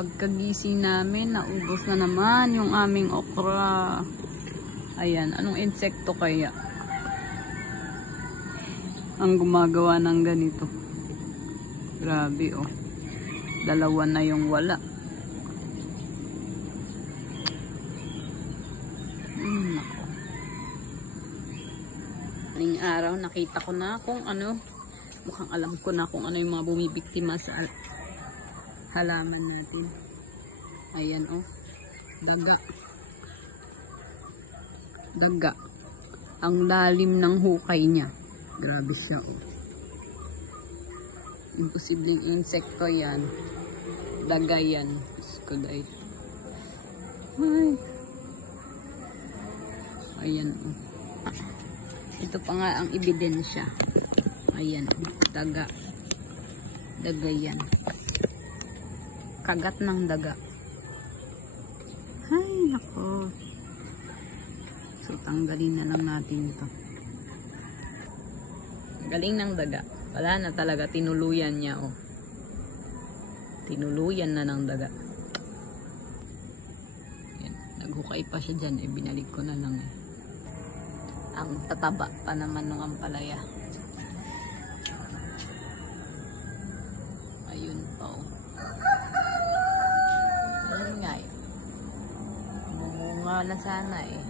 Pagkagising namin, naubos na naman yung aming okra. Ayan, anong insekto kaya ang gumagawa ng ganito? Grabe oh. Dalawa na yung wala. Nako. Aling araw, nakita ko na kung ano. Mukhang alam ko na kung ano yung mga bumibiktima sa halaman natin. Ayan oh. Daga. Daga. Ang lalim ng hukay niya. Grabe siya oh. Imposibleng insekto yan. Daga yan. Ay. Ayan oh. Ito pa nga ang ebidensya. Ayan oh. Daga. Daga yan. Kagat ng daga. Ay, nako. So, tanggalin na lang natin ito. Galing ng daga. Wala na talaga. Tinuluyan niya, oh. Tinuluyan na ng daga. Yan. Naghukay pa siya dyan. Binalik ko na lang. Ang tataba pa naman ng ampalaya. Ayun pa, oh. Ayun nga, eh. Munga na sana, eh.